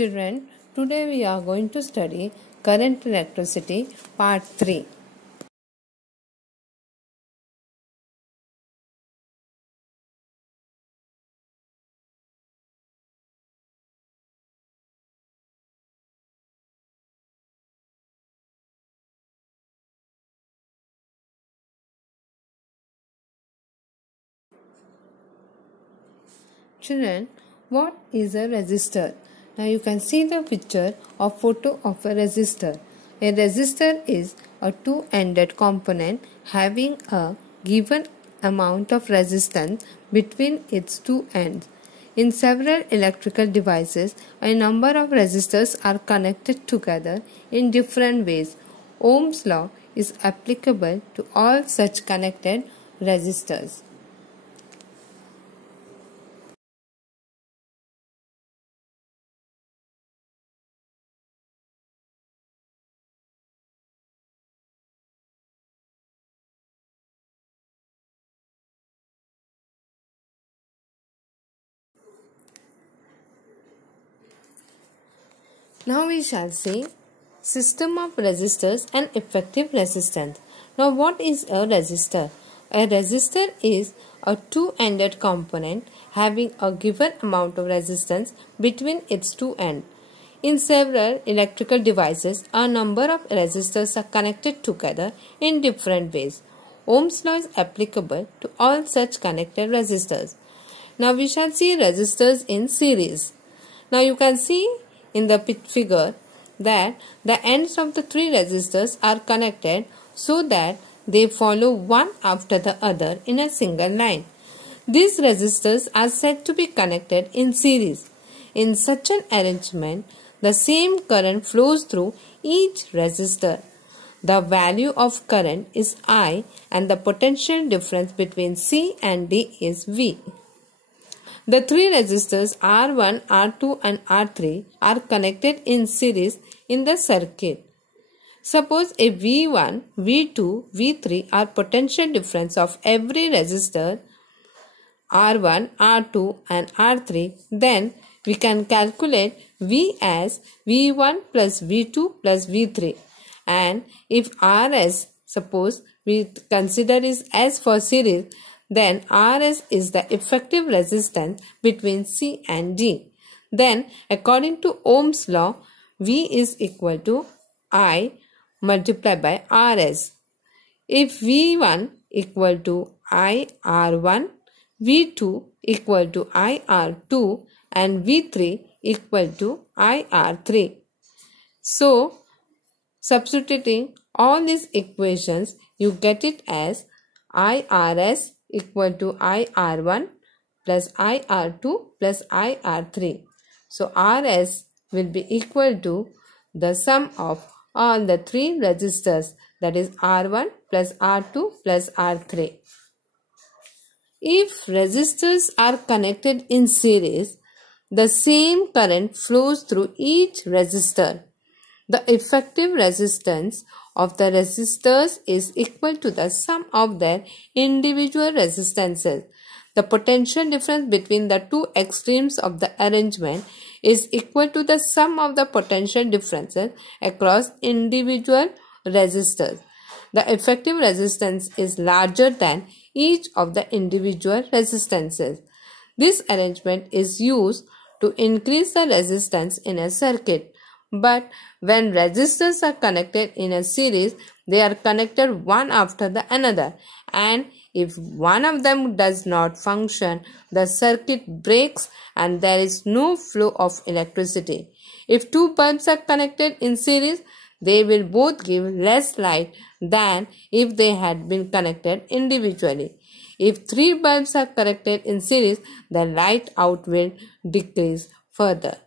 Children, today we are going to study current electricity part 3. Children, what is a resistor? Now you can see the picture or photo of a resistor. A resistor is a two-ended component having a given amount of resistance between its two ends. In several electrical devices, a number of resistors are connected together in different ways. Ohm's law is applicable to all such connected resistors. Now we shall see system of resistors and effective resistance. Now what is a resistor? A resistor is a two-ended component having a given amount of resistance between its two ends. In several electrical devices, a number of resistors are connected together in different ways. Ohm's law is applicable to all such connected resistors. Now we shall see resistors in series. Now you can see in the figure that the ends of the three resistors are connected so that they follow one after the other in a single line. These resistors are said to be connected in series. In such an arrangement, the same current flows through each resistor. The value of current is I and the potential difference between C and D is V. The three resistors R1, R2 and R3 are connected in series in the circuit. Suppose if V1, V2, V3 are potential difference of every resistor R1, R2 and R3, then we can calculate V as V1 plus V2 plus V3. And if Rs, suppose we consider is S for series, then Rs is the effective resistance between C and D. Then according to Ohm's law, V is equal to I multiplied by Rs. If V1 equal to IR1, V2 equal to IR2 and V3 equal to IR3. So substituting all these equations, you get it as IRS equal to IR1 plus IR2 plus IR3. So Rs will be equal to the sum of all the three resistors, that is R1 plus R2 plus R3. If resistors are connected in series, the same current flows through each resistor. The effective resistance of the resistors is equal to the sum of their individual resistances. The potential difference between the two extremes of the arrangement is equal to the sum of the potential differences across individual resistors. The effective resistance is larger than each of the individual resistances. This arrangement is used to increase the resistance in a circuit. But when resistors are connected in a series, they are connected one after the another, and if one of them does not function, the circuit breaks and there is no flow of electricity. If two bulbs are connected in series, they will both give less light than if they had been connected individually. If three bulbs are connected in series, the light out will decrease further.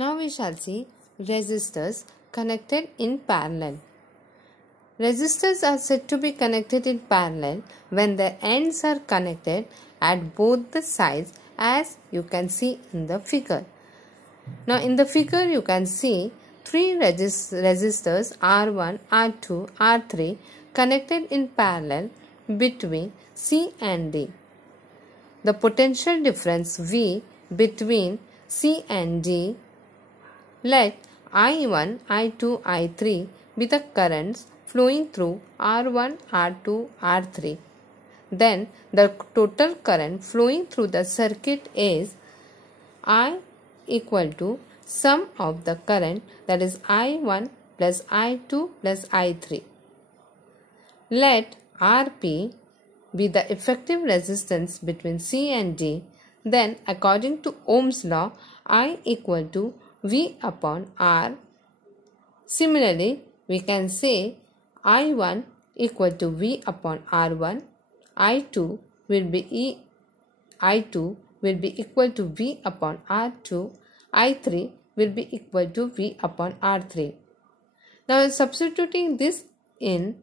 Now we shall see resistors connected in parallel. Resistors are said to be connected in parallel when their ends are connected at both the sides, as you can see in the figure. Now in the figure you can see three resistors R1, R2, R3 connected in parallel between C and D. The potential difference V between C and D, let I1, I2, I3 be the currents flowing through R1, R2, R3. Then the total current flowing through the circuit is I equal to sum of the current, that is I1 plus I2 plus I3. Let Rp be the effective resistance between C and D. Then according to Ohm's law, I equal to V upon R. Similarly, we can say I1 equal to V upon R1. I2 will be equal to V upon R2. I3 will be equal to V upon R3. Now substituting this in,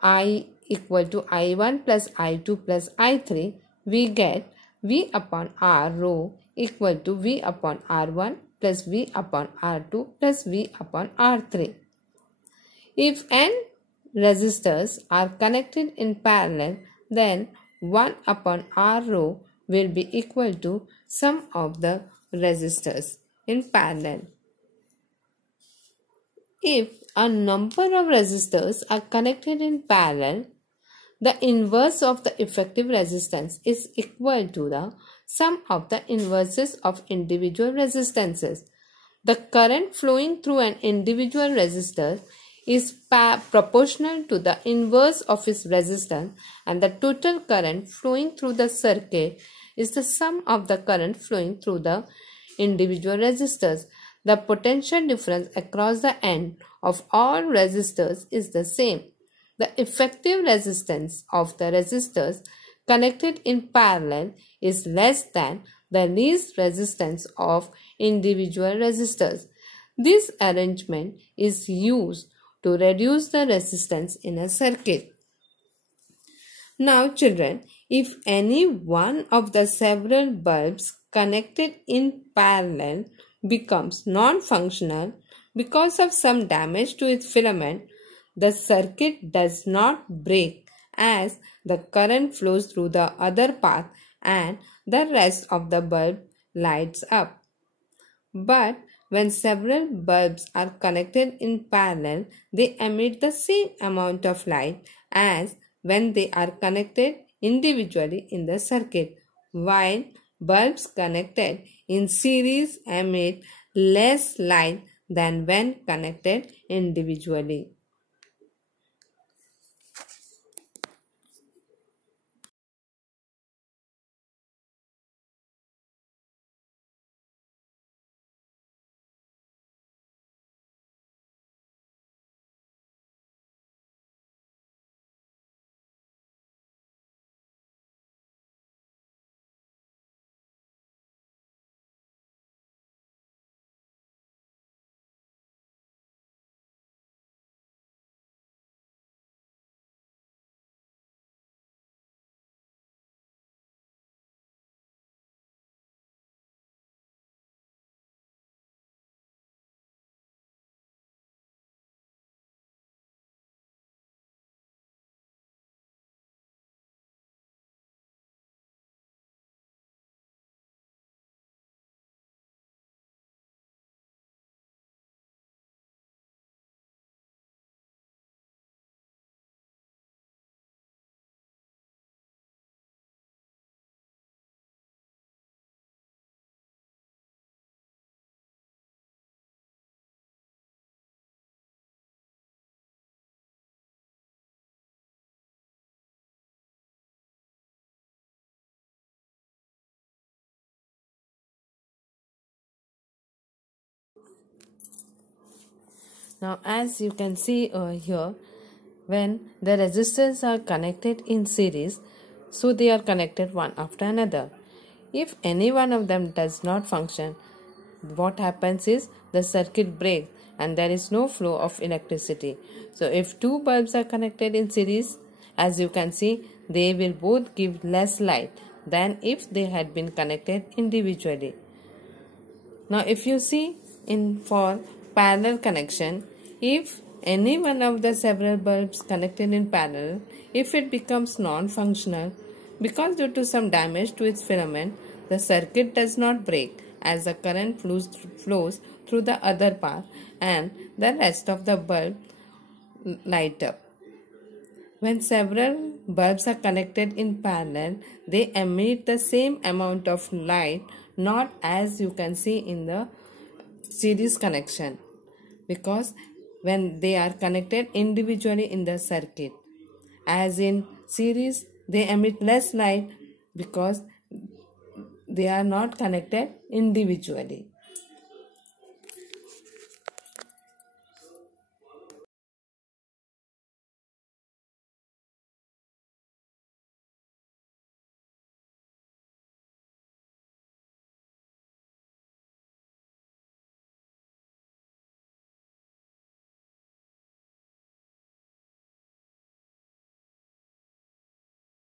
I equal to I1 plus I2 plus I3, we get V upon R rho equal to V upon R1 plus V upon R2 plus V upon R3. If n resistors are connected in parallel, then 1 upon R rho will be equal to sum of the resistors in parallel. If a number of resistors are connected in parallel, the inverse of the effective resistance is equal to the sum of the inverses of individual resistances. The current flowing through an individual resistor is proportional to the inverse of its resistance, and the total current flowing through the circuit is the sum of the current flowing through the individual resistors. The potential difference across the end of all resistors is the same. The effective resistance of the resistors connected in parallel is less than the least resistance of individual resistors. This arrangement is used to reduce the resistance in a circuit. Now children, if any one of the several bulbs connected in parallel becomes non-functional because of some damage to its filament, the circuit does not break, as the current flows through the other path and the rest of the bulb lights up. But when several bulbs are connected in parallel, they emit the same amount of light as when they are connected individually in the circuit, while bulbs connected in series emit less light than when connected individually. Now as you can see here, when the resistors are connected in series, so they are connected one after another. If any one of them does not function, what happens is the circuit breaks and there is no flow of electricity. So if two bulbs are connected in series, as you can see, they will both give less light than if they had been connected individually. Now if you see in for parallel connection, if any one of the several bulbs connected in parallel, if it becomes non-functional because due to some damage to its filament, the circuit does not break as the current flows through the other path and the rest of the bulb light up. When several bulbs are connected in parallel, they emit the same amount of light, not as you can see in the series connection, because when they are connected individually in the circuit, as in series they emit less light because they are not connected individually.